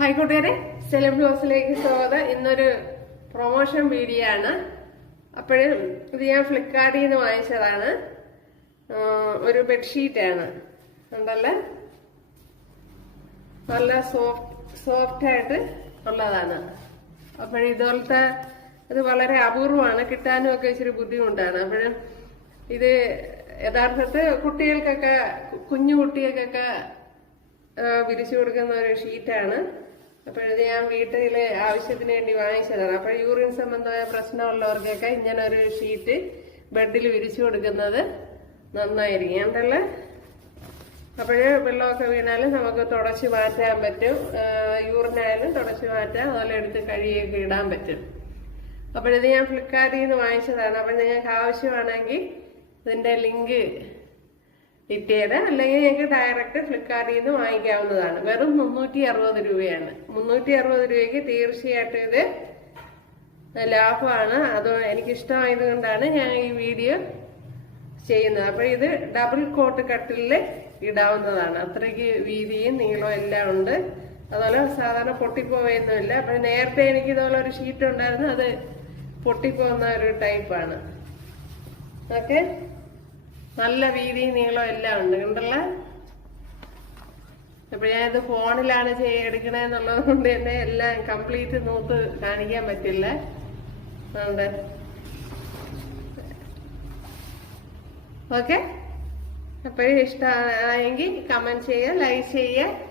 Hi കൂട്ടുകാരെ, സെലം ഹൗസിലേക്ക് സ്വാഗതം. ഇന്നൊരു പ്രൊമോഷൻ വീഡിയോ ആണ്. അപ്പോഴും ഇത് ഞാൻ ഫ്ലിപ്കാർട്ടിൽ നിന്ന് വാങ്ങിച്ചതാണ്. ഒരു ബെഡ്ഷീറ്റാണ്. ഉണ്ടല്ലേ, നല്ല സോഫ്റ്റ് ആയിട്ട് ഉള്ളതാണ്. അപ്പോഴിതുപോലത്തെ ഇത് വളരെ അപൂർവമാണ്, കിട്ടാനും ഒക്കെ ഇച്ചിരി ബുദ്ധിമുട്ടാണ്. അപ്പോഴും ഇത് യഥാർത്ഥത്തിൽ കുട്ടികൾക്കൊക്കെ, കുഞ്ഞു കുട്ടികൾക്കൊക്കെ വിരിച്ചു കൊടുക്കുന്ന ഒരു ഷീറ്റാണ്. അപ്പോഴത് ഞാൻ വീട്ടിലെ ആവശ്യത്തിന് വേണ്ടി വാങ്ങിച്ചതാണ്. അപ്പോൾ യൂറിൻ സംബന്ധമായ പ്രശ്നമുള്ളവർക്കൊക്കെ ഇങ്ങനെ ഒരു ഷീറ്റ് ബെഡിൽ വിരിച്ചു കൊടുക്കുന്നത് നന്നായിരിക്കും. ഉണ്ടല്ലേ, അപ്പോഴ് വെള്ളമൊക്കെ വീണാലും നമുക്ക് തുടച്ച് മാറ്റാൻ പറ്റും. യൂറിനായാലും തുടച്ച് മാറ്റാം, അതുപോലെ എടുത്ത് കഴുകിയൊക്കെ ഇടാൻ പറ്റും. അപ്പോഴിത് ഞാൻ ഫ്ലിപ്കാർട്ടിൽ നിന്ന് വാങ്ങിച്ചതാണ്. അപ്പോൾ നിങ്ങൾക്ക് ആവശ്യമാണെങ്കിൽ ഇതിൻ്റെ ലിങ്ക് ഇട്ടുതരാം, അല്ലെങ്കിൽ ഞങ്ങൾക്ക് ഡയറക്റ്റ് ഫ്ലിപ്കാർട്ടിൽ നിന്ന് വാങ്ങിക്കാവുന്നതാണ്. വെറും 360 രൂപയാണ്. 360 രൂപയ്ക്ക് തീർച്ചയായിട്ടും ഇത് ലാഭമാണ്. അത് എനിക്കിഷ്ടമായത് കൊണ്ടാണ് ഞാൻ ഈ വീഡിയോ ചെയ്യുന്നത്. അപ്പോൾ ഇത് ഡബിൾ കോട്ട് കട്ടിലിൽ ഇടാവുന്നതാണ്. അത്രയ്ക്ക് വീതിയും നീളവും എല്ലാം ഉണ്ട്. അതുപോലെ സാധാരണ പൊട്ടിപ്പോവുകയൊന്നുമില്ല. അപ്പോൾ നേരത്തെ എനിക്ക് ഇതുപോലെ ഒരു ഷീറ്റ് ഉണ്ടായിരുന്നു, അത് പൊട്ടിപ്പോകുന്ന ഒരു ടൈപ്പാണ്. ഓക്കെ, നല്ല വീതിയും നീളം എല്ലാം ഉണ്ട്. കണ്ടല്ല, അപ്പൊ ഞാനിത് ഫോണിലാണ് എടുക്കണെന്നുള്ളത് കൊണ്ട് തന്നെ എല്ലാം കംപ്ലീറ്റ് നൂത്ത് കാണിക്കാൻ പറ്റില്ല. ഉണ്ട്. ഓക്കെ, അപ്പോഴും ഇഷ്ടമായെങ്കിൽ കമന്റ് ചെയ്യുക, ലൈക്ക് ചെയ്യുക.